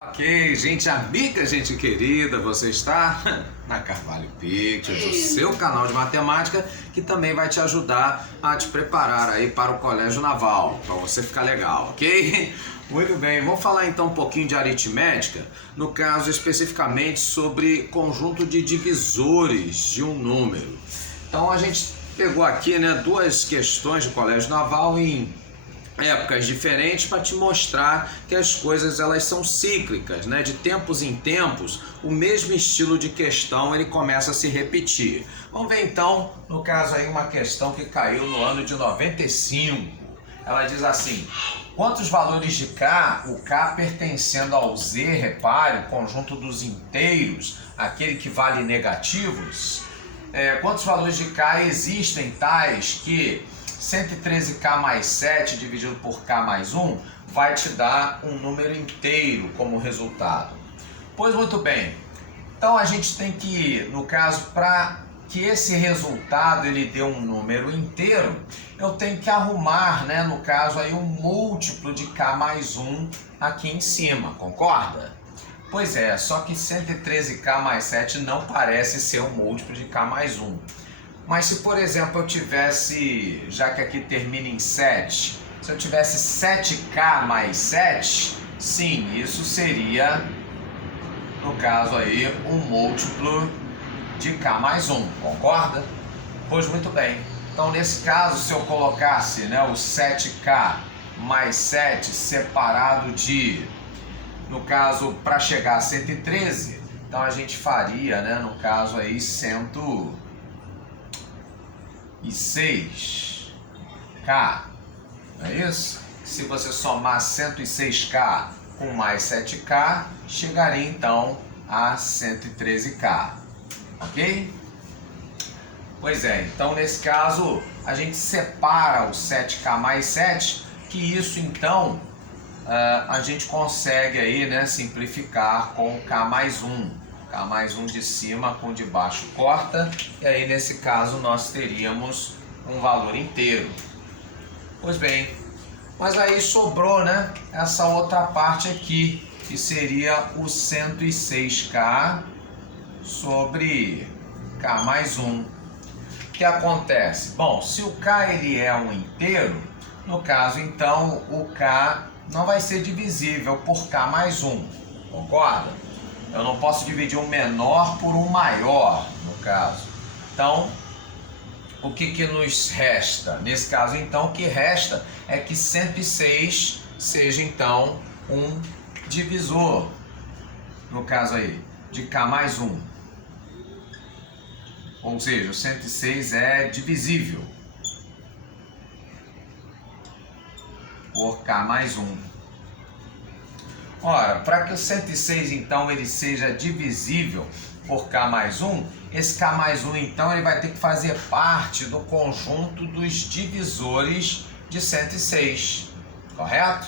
Ok, gente amiga, gente querida, você está na Carvalho Pictures, o seu canal de matemática que também vai te ajudar a te preparar aí para o Colégio Naval, para você ficar legal, ok? Muito bem, vamos falar então um pouquinho de aritmética, no caso especificamente sobre conjunto de divisores de um número. Então a gente pegou aqui, né, duas questões de Colégio Naval em épocas diferentes para te mostrar que as coisas elas são cíclicas, né? De tempos em tempos, o mesmo estilo de questão ele começa a se repetir. Vamos ver então, no caso aí, uma questão que caiu no ano de 95. Ela diz assim: quantos valores de K, o K pertencendo ao Z, repare, o conjunto dos inteiros, aquele que vale negativos, quantos valores de K existem tais que 113K mais 7 dividido por K mais 1 vai te dar um número inteiro como resultado. Pois muito bem, então a gente tem que, no caso, para que esse resultado ele dê um número inteiro, eu tenho que arrumar, né, no caso aí, um múltiplo de K mais 1 aqui em cima, concorda? Pois é, só que 113K mais 7 não parece ser um múltiplo de K mais 1. Mas se, por exemplo, eu tivesse, já que aqui termina em 7, se eu tivesse 7K mais 7, sim, isso seria, no caso aí, um múltiplo de K mais 1, concorda? Pois muito bem. Então, nesse caso, se eu colocasse, né, o 7K mais 7 separado de, no caso, para chegar a 113, então a gente faria, né, no caso aí, 106K, não é isso? Se você somar 106K com mais 7K, chegaria então a 113K, ok? Pois é, então nesse caso a gente separa o 7K mais 7, que isso então a gente consegue aí, né, simplificar com o K mais 1. K mais 1 de cima com de baixo corta, e aí nesse caso nós teríamos um valor inteiro. Pois bem, mas aí sobrou, né, essa outra parte aqui, que seria o 106K sobre K mais 1. O que acontece? Bom, se o K ele é um inteiro, no caso então o K não vai ser divisível por K mais 1, concorda? Eu não posso dividir um menor por um maior, no caso. Então, o que nos resta? Nesse caso, então, o que resta é que 106 seja, então, um divisor, no caso aí, de K mais 1. Ou seja, o 106 é divisível por K mais 1. Ora, para que o 106 então ele seja divisível por K mais 1, esse K mais 1 então ele vai ter que fazer parte do conjunto dos divisores de 106, correto?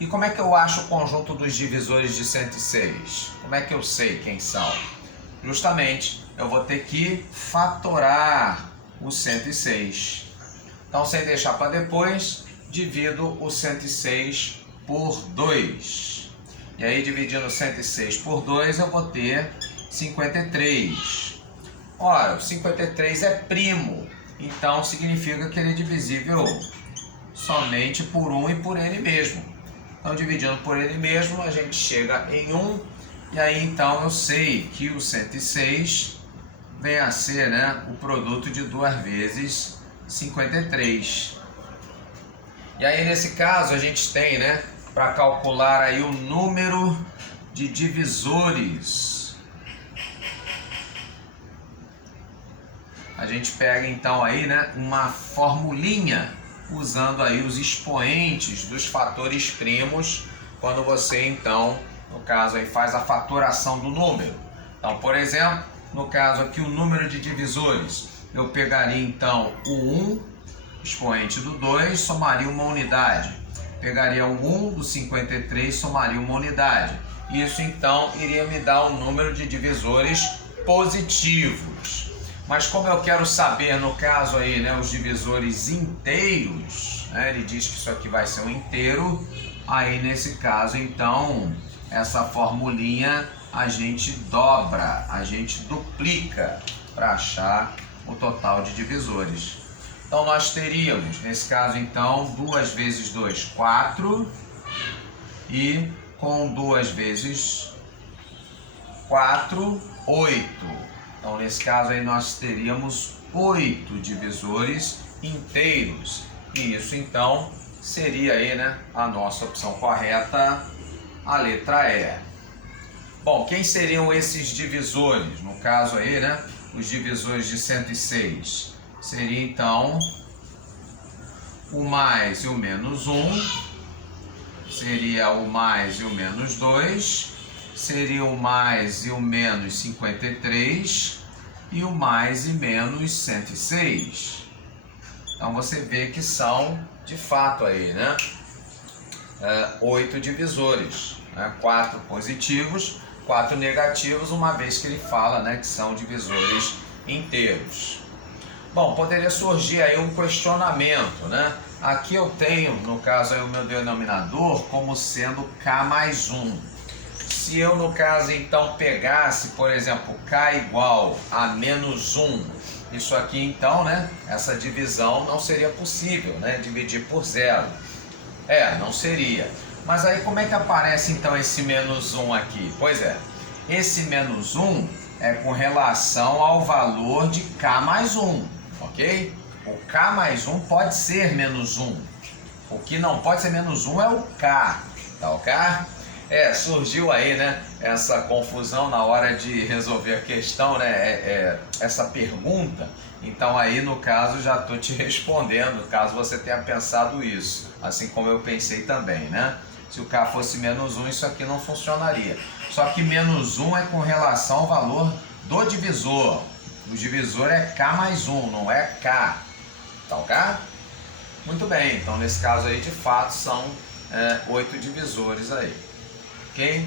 E como é que eu acho o conjunto dos divisores de 106? Como é que eu sei quem são? Justamente, eu vou ter que fatorar o 106. Então, sem deixar para depois, divido o 106 por 2. E aí, dividindo 106 por 2, eu vou ter 53. Ora, o 53 é primo, então significa que ele é divisível somente por 1 e por ele mesmo. Então, dividindo por ele mesmo, a gente chega em 1, e aí então eu sei que o 106 vem a ser, né, o produto de 2 vezes 53. E aí, nesse caso, a gente tem, né, para calcular aí o número de divisores, a gente pega então aí, né, uma formulinha usando aí os expoentes dos fatores primos quando você então, no caso aí, faz a fatoração do número. Então, por exemplo, no caso aqui o número de divisores, eu pegaria então o 1, expoente do 2, somaria uma unidade. Pegaria o 1 do 53, somaria uma unidade. Isso então iria me dar um número de divisores positivos. Mas como eu quero saber, no caso aí, né, os divisores inteiros, né, ele diz que isso aqui vai ser um inteiro, aí nesse caso então essa formulinha a gente dobra, a gente duplica para achar o total de divisores. Então nós teríamos, nesse caso então, 2 vezes 2, 4, e com 2 vezes 4, 8. Então nesse caso aí nós teríamos 8 divisores inteiros. E isso então seria aí, né, a nossa opção correta, a letra E. Bom, quem seriam esses divisores? No caso aí, né, os divisores de 106. Seria então o mais e o menos 1, seria o mais e o menos 2, seria o mais e o menos 53 e o mais e menos 106. Então você vê que são, de fato aí, né, 8 divisores, né? 4 positivos, 4 negativos, uma vez que ele fala, né, que são divisores inteiros. Bom, poderia surgir aí um questionamento, né? Aqui eu tenho, no caso aí, o meu denominador como sendo k mais 1. Se eu, no caso, então, pegasse, por exemplo, k igual a menos 1, isso aqui, então, né, essa divisão não seria possível, né? Dividir por zero. Não seria. Mas aí como é que aparece, então, esse menos 1 aqui? Pois é, esse menos 1 é com relação ao valor de k mais 1. Ok? O k mais 1 pode ser menos 1. O que não pode ser menos 1 é o k. Tá ok? Surgiu aí, né, essa confusão na hora de resolver a questão, né, essa pergunta. Então aí, no caso, já estou te respondendo, caso você tenha pensado isso. Assim como eu pensei também, né? Se o k fosse menos 1, isso aqui não funcionaria. Só que menos 1 é com relação ao valor do divisor. O divisor é k mais 1, não é k. Tá ok? Muito bem, então nesse caso aí de fato são 8 divisores aí. Ok?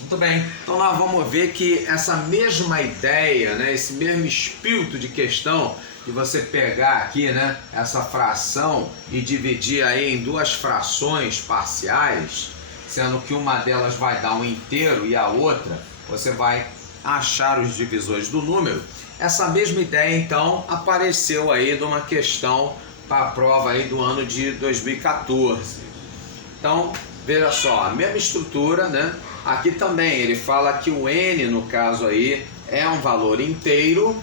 Muito bem, então nós vamos ver que essa mesma ideia, né, esse mesmo espírito de questão de você pegar aqui, né, essa fração e dividir aí em 2 frações parciais, sendo que uma delas vai dar um inteiro e a outra você vai achar os divisores do número. Essa mesma ideia então apareceu aí numa questão para a prova aí do ano de 2014. Então veja só, a mesma estrutura, né? Aqui também ele fala que o n, no caso aí, é um valor inteiro.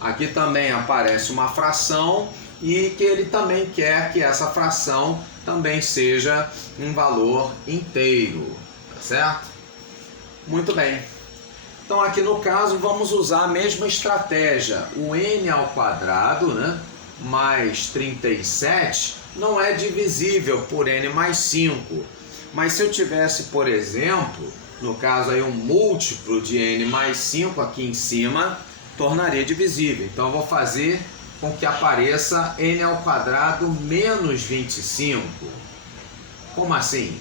Aqui também aparece uma fração e que ele também quer que essa fração também seja um valor inteiro, tá certo? Muito bem. Então aqui no caso vamos usar a mesma estratégia. O n ao quadrado, né, mais 37 não é divisível por n mais 5. Mas se eu tivesse, por exemplo, no caso aí um múltiplo de n mais 5 aqui em cima, tornaria divisível. Então eu vou fazer com que apareça n ao quadrado menos 25. Como assim?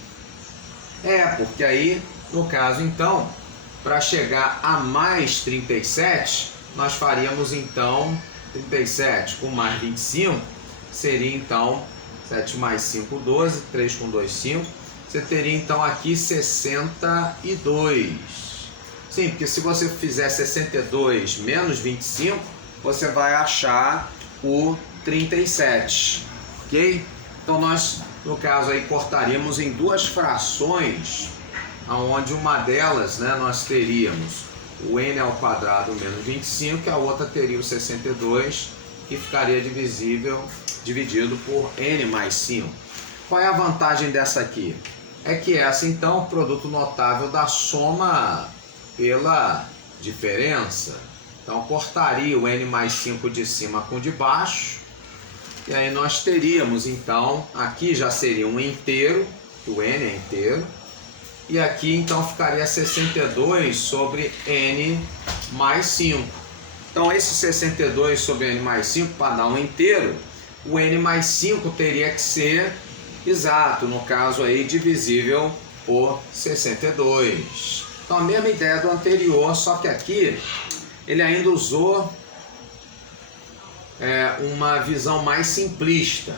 Porque aí, no caso então, para chegar a mais 37, nós faríamos então 37 com mais 25, seria então 7 mais 5, 12, 3 com 2, 5. Você teria então aqui 62. Sim, porque se você fizer 62 menos 25, você vai achar o 37, ok? Então nós, no caso aí, cortaríamos em 2 frações, onde uma delas, né, nós teríamos o n ao quadrado menos 25, e a outra teria o 62, que ficaria dividido por n mais 5. Qual é a vantagem dessa aqui? É que essa então é o produto notável da soma pela diferença. Então cortaria o n mais 5 de cima com de baixo, e aí nós teríamos então, aqui já seria um inteiro, o n é inteiro, e aqui então ficaria 62 sobre n mais 5. Então esse 62 sobre n mais 5, para dar um inteiro, o n mais 5 teria que ser exato, no caso aí divisível por 62. Então a mesma ideia do anterior, só que aqui ele ainda usou uma visão mais simplista.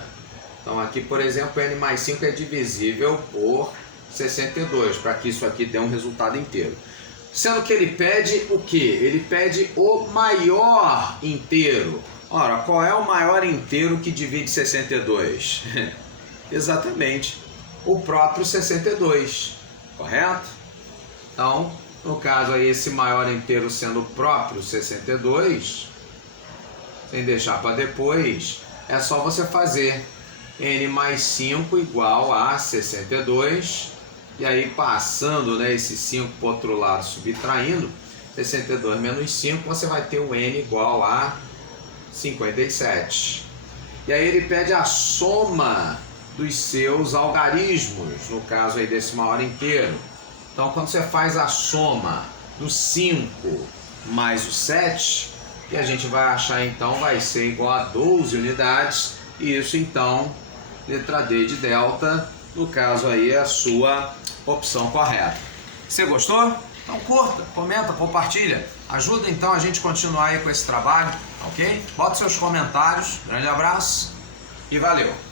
Então aqui, por exemplo, n mais 5 é divisível por 62, para que isso aqui dê um resultado inteiro. Sendo que ele pede o quê? Ele pede o maior inteiro. Ora, qual é o maior inteiro que divide 62? Exatamente, o próprio 62, correto? Então, no caso aí, esse maior inteiro sendo o próprio 62, sem deixar para depois, é só você fazer n mais 5 igual a 62, e aí passando, né, esse 5 para o outro lado, subtraindo, 62 menos 5, você vai ter o n igual a 57. E aí ele pede a soma dos seus algarismos, no caso aí desse maior inteiro. Então, quando você faz a soma do 5 mais o 7, que a gente vai achar então vai ser igual a 12 unidades, e isso então, letra D de delta, no caso aí é a sua opção correta. Você gostou? Então curta, comenta, compartilha. Ajuda então a gente continuar aí com esse trabalho, ok? Bota seus comentários. Grande abraço e valeu!